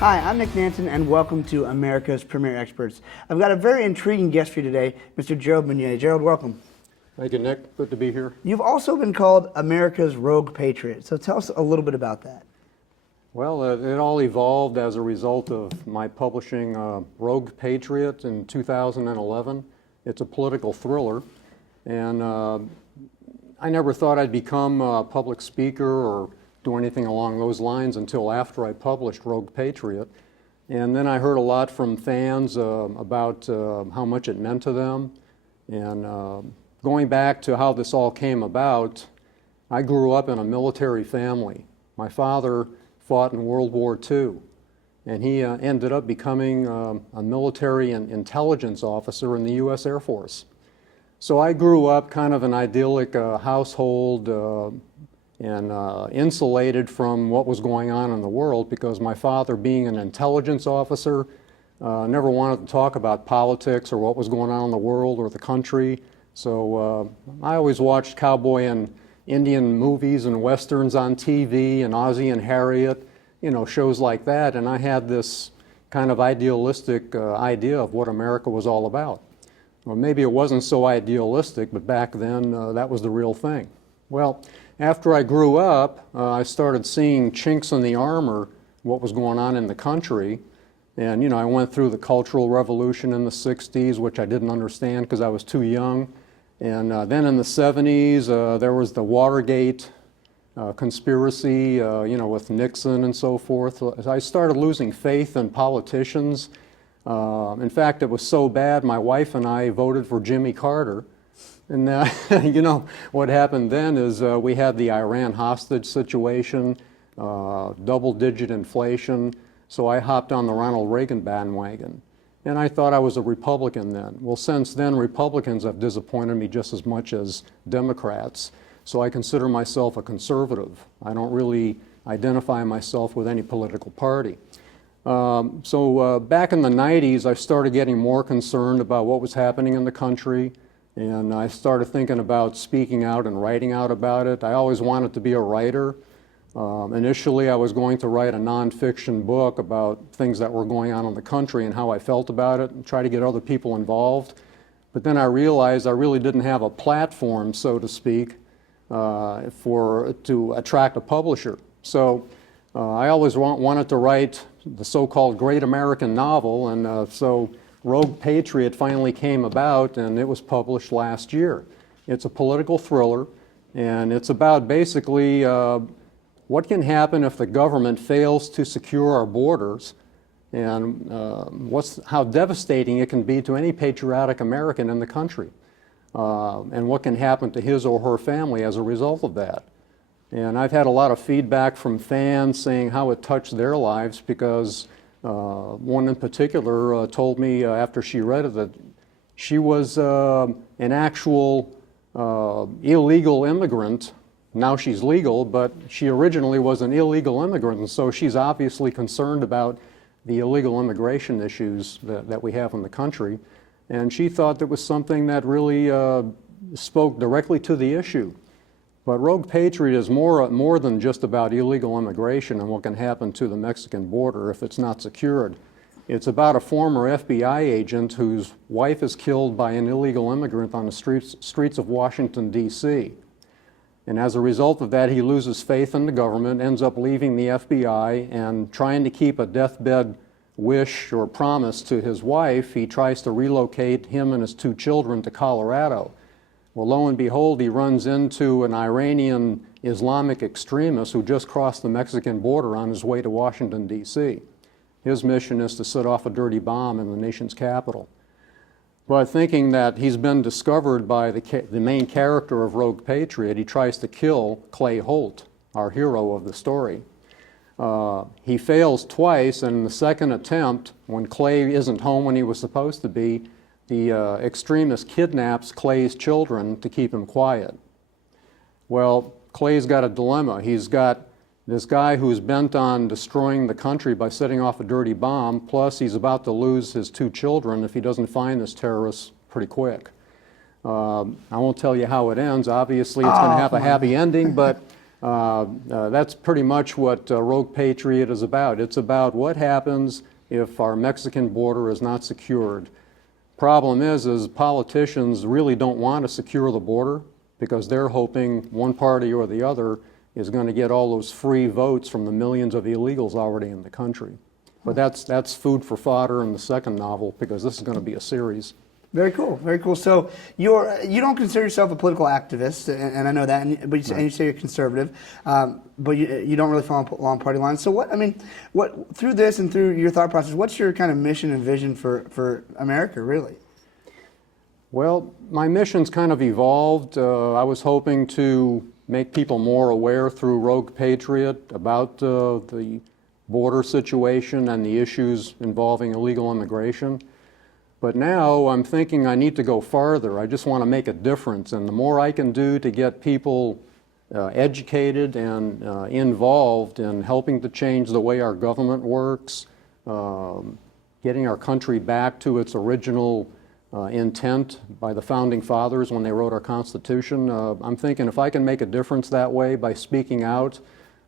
Hi, I'm Nick Nansen, and welcome to America's Premier Experts. I've got a very intriguing guest for you today, Mr. Gerald Meunier. Gerald, welcome. Thank you, Nick. Good to be here. You've also been called America's Rogue Patriot, so tell us a little bit about that. Well, it all evolved as a result of my publishing Rogue Patriot in 2011. It's a political thriller, and I never thought I'd become a public speaker or do anything along those lines until after I published Rogue Patriot. And then I heard a lot from fans about how much it meant to them. And going back to how this all came about, I grew up in a military family. My father fought in World War II, and he ended up becoming a military and intelligence officer in the U.S. Air Force. So I grew up kind of an idyllic household and insulated from what was going on in the world, because my father, being an intelligence officer, never wanted to talk about politics or what was going on in the world or the country. So I always watched cowboy and Indian movies and westerns on TV and Ozzie and Harriet, you know, shows like that, and I had this kind of idealistic idea of what America was all about. Well, maybe it wasn't so idealistic, but back then that was the real thing. Well, after I grew up, I started seeing chinks in the armor, what was going on in the country. And, you know, I went through the Cultural Revolution in the 60s, which I didn't understand because I was too young. And then in the 70s, there was the Watergate conspiracy, you know, with Nixon and so forth. I started losing faith in politicians. In fact, it was so bad, my wife and I voted for Jimmy Carter. And you know, what happened then is we had the Iran hostage situation, double-digit inflation, so I hopped on the Ronald Reagan bandwagon. And I thought I was a Republican then. Well, since then, Republicans have disappointed me just as much as Democrats, so I consider myself a conservative. I don't really identify myself with any political party. Back in the 90s, I started getting more concerned about what was happening in the country. And I started thinking about speaking out and writing out about it. I always wanted to be a writer. Initially, I was going to write a nonfiction book about things that were going on in the country and how I felt about it, and try to get other people involved. But then I realized I really didn't have a platform, so to speak, to attract a publisher. So I always wanted to write the so-called great American novel, and so Rogue Patriot finally came about, and it was published last year. It's a political thriller, and it's about basically what can happen if the government fails to secure our borders, and how devastating it can be to any patriotic American in the country, and what can happen to his or her family as a result of that. And I've had a lot of feedback from fans saying how it touched their lives, because one in particular told me after she read it that she was an actual illegal immigrant. Now she's legal, but she originally was an illegal immigrant, and so she's obviously concerned about the illegal immigration issues that we have in the country. And she thought that was something that really spoke directly to the issue. But Rogue Patriot is more than just about illegal immigration and what can happen to the Mexican border if it's not secured. It's about a former FBI agent whose wife is killed by an illegal immigrant on the streets of Washington, D.C. And as a result of that, he loses faith in the government, ends up leaving the FBI, and trying to keep a deathbed wish or promise to his wife, he tries to relocate him and his 2 children to Colorado. Well, lo and behold, he runs into an Iranian Islamic extremist who just crossed the Mexican border on his way to Washington, D.C. His mission is to set off a dirty bomb in the nation's capital. But thinking that he's been discovered by the main character of Rogue Patriot, he tries to kill Clay Holt, our hero of the story. He fails twice, and in the second attempt, when Clay isn't home when he was supposed to be, the extremist kidnaps Clay's children to keep him quiet. Well, Clay's got a dilemma. He's got this guy who's bent on destroying the country by setting off a dirty bomb, plus he's about to lose his 2 children if he doesn't find this terrorist pretty quick. I won't tell you how it ends. Obviously, it's going to have a happy ending, but That's pretty much what Rogue Patriot is about. It's about what happens if our Mexican border is not secured. Problem is politicians really don't want to secure the border because they're hoping one party or the other is going to get all those free votes from the millions of illegals already in the country. But that's food for fodder in the second novel, because this is going to be a series. Very cool, very cool. So you don't consider yourself a political activist, and I know that, and you say you're conservative, but you don't really follow along party lines. So what through this and through your thought process, what's your kind of mission and vision for America, really? Well, my mission's kind of evolved. I was hoping to make people more aware through Rogue Patriot about the border situation and the issues involving illegal immigration. But now I'm thinking I need to go farther. I just want to make a difference. And the more I can do to get people educated and involved in helping to change the way our government works, getting our country back to its original intent by the Founding Fathers when they wrote our Constitution, I'm thinking if I can make a difference that way by speaking out,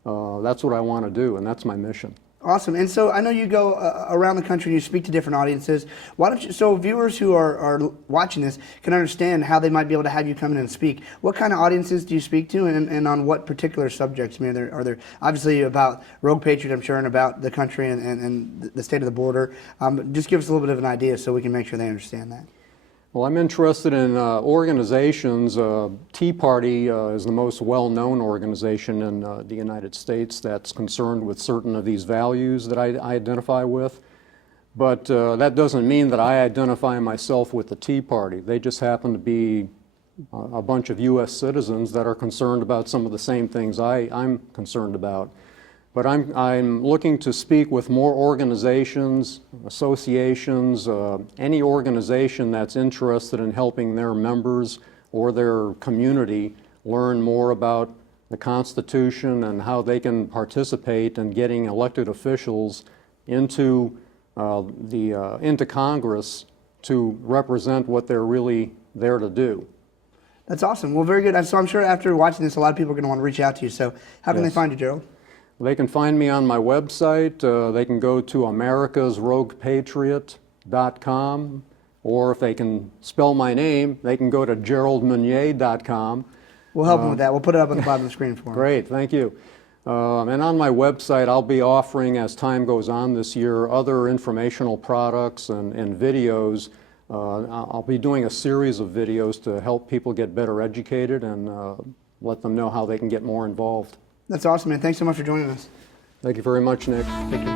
that's what I want to do, and that's my mission. Awesome. And so I know you go around the country and you speak to different audiences. Why don't you, so viewers who are watching this can understand how they might be able to have you come in and speak. What kind of audiences do you speak to, and on what particular subjects? I mean, are there obviously about Rogue Patriot, I'm sure, and about the country and the state of the border. Just give us a little bit of an idea so we can make sure they understand that. Well, I'm interested in organizations. Tea Party is the most well-known organization in the United States that's concerned with certain of these values that I identify with. But that doesn't mean that I identify myself with the Tea Party. They just happen to be a bunch of U.S. citizens that are concerned about some of the same things I'm concerned about. But I'm looking to speak with more organizations, associations, any organization that's interested in helping their members or their community learn more about the Constitution and how they can participate in getting elected officials into Congress to represent what they're really there to do. That's awesome. Well, very good. So I'm sure after watching this, a lot of people are going to want to reach out to you. So how can they find you, Gerald? They can find me on my website. They can go to americasroguepatriot.com, or if they can spell my name, they can go to geraldmeunier.com. We'll help them with that. We'll put it up on the bottom of the screen for them. Great, thank you. And on my website, I'll be offering, as time goes on this year, other informational products and videos. I'll be doing a series of videos to help people get better educated and let them know how they can get more involved. That's awesome, man. Thanks so much for joining us. Thank you very much, Nick. Thank you.